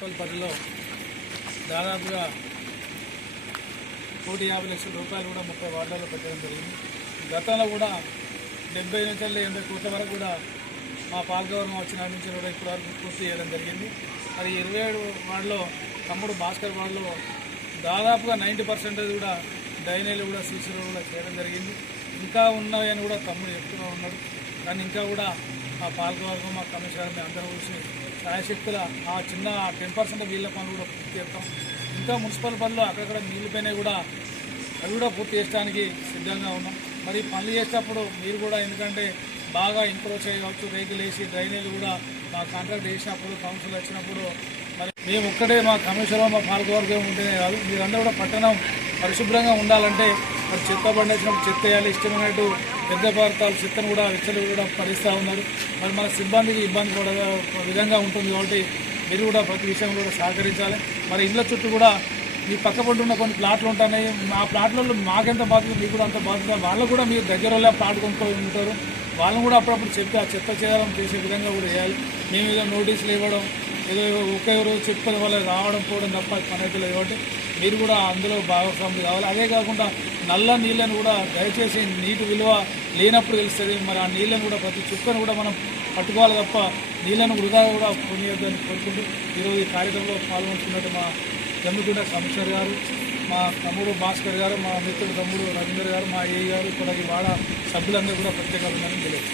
Municipal పరిధిలో దాదాపుగా కోటి యాభై లక్షల రూపాయలు కూడా ముప్పై వార్డులలో పెట్టడం జరిగింది. గతంలో కూడా డెబ్బై నుంచి ఎనభై కోట్ల వరకు కూడా మా పాల్గవర్గం వచ్చిన నుంచి కూడా ఇప్పటి వరకు పూర్తి చేయడం జరిగింది. మరి ఇరవై ఏడు వార్డులో తమ్ముడు భాస్కర్ వార్డులో దాదాపుగా నైంటీ పర్సెంటేజ్ కూడా డైనీలు కూడా సీసీలు కూడా చేయడం జరిగింది. ఇంకా ఉన్నాయని కూడా తమ్ముడు చెప్తూనే ఉన్నాడు. కానీ ఇంకా కూడా మా పాల్గవర్గం మా కమిషనర్ మేము అందరం కూర్చొని శాయశక్తుల ఆ చిన్న టెన్ పర్సెంట్ వీళ్ళ పనులు కూడా పూర్తి చేస్తాం. ఇంకా మున్సిపల్ పనులు అక్కడక్కడ మిగిలిపోయినాయి కూడా అవి కూడా పూర్తి చేయడానికి సిద్ధంగా ఉన్నాం. మరి పనులు చేసేటప్పుడు మీరు కూడా ఎందుకంటే బాగా ఇంప్రూవ్ చేయవచ్చు. రేకులు వేసి డ్రైనేజ్ కూడా మా కాంట్రాక్ట్ వేసినప్పుడు కౌన్సిల్ వచ్చినప్పుడు మరి మేము ఒక్కటే మా కమిషనర్ మా పాలకవర్గం ఉంటేనే కాదు మీరందరూ కూడా పట్టణం పరిశుభ్రంగా ఉండాలంటే మరి చెత్త బండి చెత్త వేయాలి ఇష్టమైనట్టు పెద్ద పదార్థాలు చిత్తను కూడా విచ్చలు కూడా పరిస్తూ ఉన్నారు. మరి మన సిబ్బందికి ఇబ్బంది కూడా విధంగా ఉంటుంది కాబట్టి మీరు కూడా ప్రతి విషయంలో కూడా సహకరించాలి. మరి ఇళ్ళ చుట్టూ కూడా మీ పక్క పొంటి ఉన్న కొన్ని ప్లాట్లు ఉంటున్నాయి ఆ ప్లాట్లలో మాకెంత బాధ్యత మీకు కూడా అంత బాధ్యత. వాళ్ళు కూడా మీరు దగ్గర ఆ ప్లాట్ కొనుక్కొని ఉంటారు. వాళ్ళని కూడా అప్పుడప్పుడు చెప్తే ఆ చెత్త చేయాలని చేసే విధంగా కూడా చేయాలి. మేము ఏదో నోటీసులు ఇవ్వడం ఏదో ఒకే రోజు చెప్పుకునే వాళ్ళు రావడం పోవడం తప్ప పని అయితే లేదు కాబట్టి మీరు కూడా అందులో భాగస్వామి కావాలి. అదే కాకుండా నల్ల నీళ్ళని కూడా దయచేసి నీటి విలువ లేనప్పుడు తెలుస్తుంది. మరి ఆ నీళ్ళని కూడా ప్రతి చుక్కను కూడా మనం పట్టుకోవాలి తప్ప నీళ్ళను వృధా కూడా పొందేద్దని కోరుకుంటూ ఈరోజు ఈ కార్యక్రమంలో పాల్గొంటున్నట్టు మా జమ్మిగూడ కమిషనర్ గారు మా తమ్ముడు భాస్కర్ గారు మా మిత్రుడు తమ్ముడు రవీందర్ గారు మా ఏ గారు కూడా వాడ సభ్యులందరూ కూడా ప్రత్యేకంగా తెలియదు